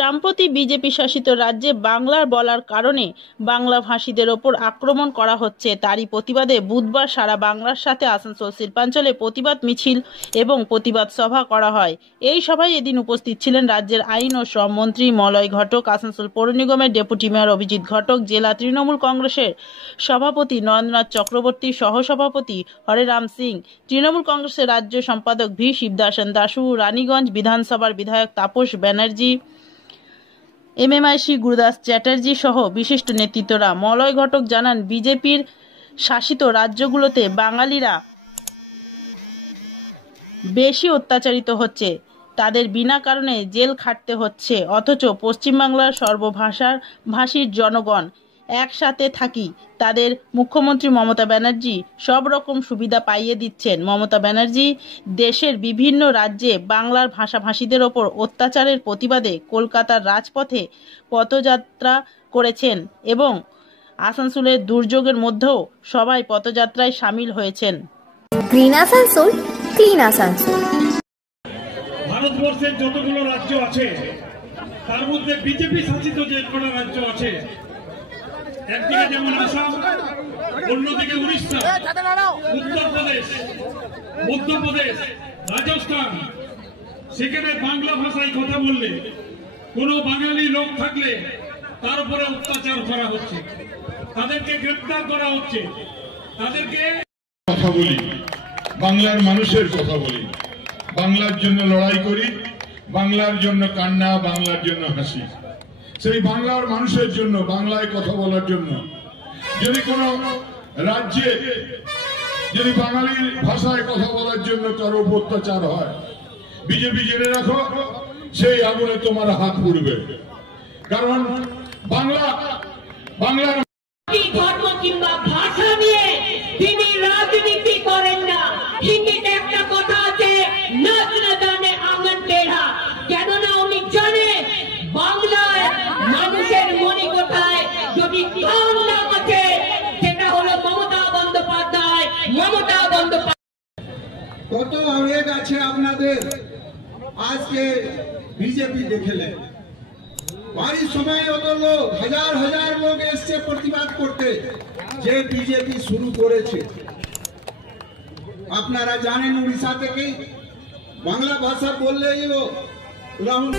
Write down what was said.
সম্প্রতি বিজেপি শাসিত রাজ্যে বাংলার বলার কারণে বাংলা ভাষীদের ওপর আক্রমণ করা হচ্ছে। তারই প্রতিবাদে বুধবার সারা বাংলার সাথে আসানসোল শিল্পাঞ্চলে প্রতিবাদ মিছিল এবং প্রতিবাদ সভা করা হয়। এই সভায় এদিন উপস্থিত ছিলেন রাজ্যের আইন ও শ্রম মন্ত্রী মলয় ঘটক, আসানসোল পৌর নিগমের ডেপুটি মেয়র অভিজিৎ ঘটক, জেলা তৃণমূল কংগ্রেসের সভাপতি নরেন্দ্রনাথ চক্রবর্তী, সহসভাপতি হরেরাম সিং, তৃণমূল কংগ্রেসের রাজ্য সম্পাদক ভি শিবদাসন দাসু, রানীগঞ্জ বিধানসভার বিধায়ক তাপস ব্যানার্জি, এমএমআইসি গুরুদাস চ্যাটার্জি সহ বিশিষ্ট নেতৃত্বরা। মলয় ঘটক জানান, বিজেপির শাসিত রাজ্যগুলোতে বাঙালিরা বেশি অত্যাচারিত হচ্ছে, তাদের বিনা কারণে জেল খাটতে হচ্ছে, অথচ পশ্চিমবাংলার সর্বভাষীর জনগণ একসাথে থাকি, তাদের মুখ্যমন্ত্রী মমতা ব্যানার্জি সব রকম সুবিধা পাইয়ে দিচ্ছেন। মমতা ব্যানার্জি দেশের বিভিন্ন রাজ্যে বাংলার ভাষাভাষীদের ওপর অত্যাচারের প্রতিবাদে কলকাতার রাজপথে পথযাত্রা করেছেন এবং আসানসোলের দুর্যোগের মধ্যেও সবাই পথযাত্রায় সামিল হয়েছেন। Green Asansol, clean Asansol. ভারতবর্ষের যতগুলো রাজ্য আছে তার মধ্যে বিজেপি শাসিত যে কটা রাজ্য আছে, একদিকে যেমন আসাম, অন্যদিকে উড়িষ্যা, উত্তরপ্রদেশ, মধ্যপ্রদেশ, রাজস্থান, সেখানে বাংলা ভাষায় কথা বললে কোনো বাঙালি লোক থাকলে তার উপরে অত্যাচার করা হচ্ছে, তাদেরকে গ্রেপ্তার করা হচ্ছে, তাদেরকে কথা বলি, বাংলার মানুষের কথা বলি, বাংলার জন্য লড়াই করি, বাংলার জন্য কান্না, বাংলার জন্য হাসি। সেই বাংলার মানুষের জন্য, বাংলায় কথা বলার জন্য যদি কোনো রাজ্যে যদি বাঙালির ভাষায় কথা বলার জন্য কারো অত্যাচার হয়, বিজেপি জেনে রাখো, সেই আগুনে তোমার হাত পুড়বে। কারণ বাংলার ধর্ম কিংবা ভাষা নিয়ে তিনি রাজনীতি করেন না। হিন্দিতে একটা কথা আছে, নাচ না জানে আঙ্গন টেढ़ा। কেননা উনি জানে বাংলার মানুষের মনে কোথায় যদি কান না আছে, সেটা হলো মমতা বন্দ্যোপাধ্যায়। কত আবেগ আছে আপনাদের, আজকে বিজেপি দেখলেন। বাড়ির সময় অত লোক, হাজার হাজার লোক এসছে প্রতিবাদ করতে, যে বিজেপি শুরু করেছে। আপনারা জানেন উড়িষ্যা থেকেই বাংলা ভাষা বললেই রাহুল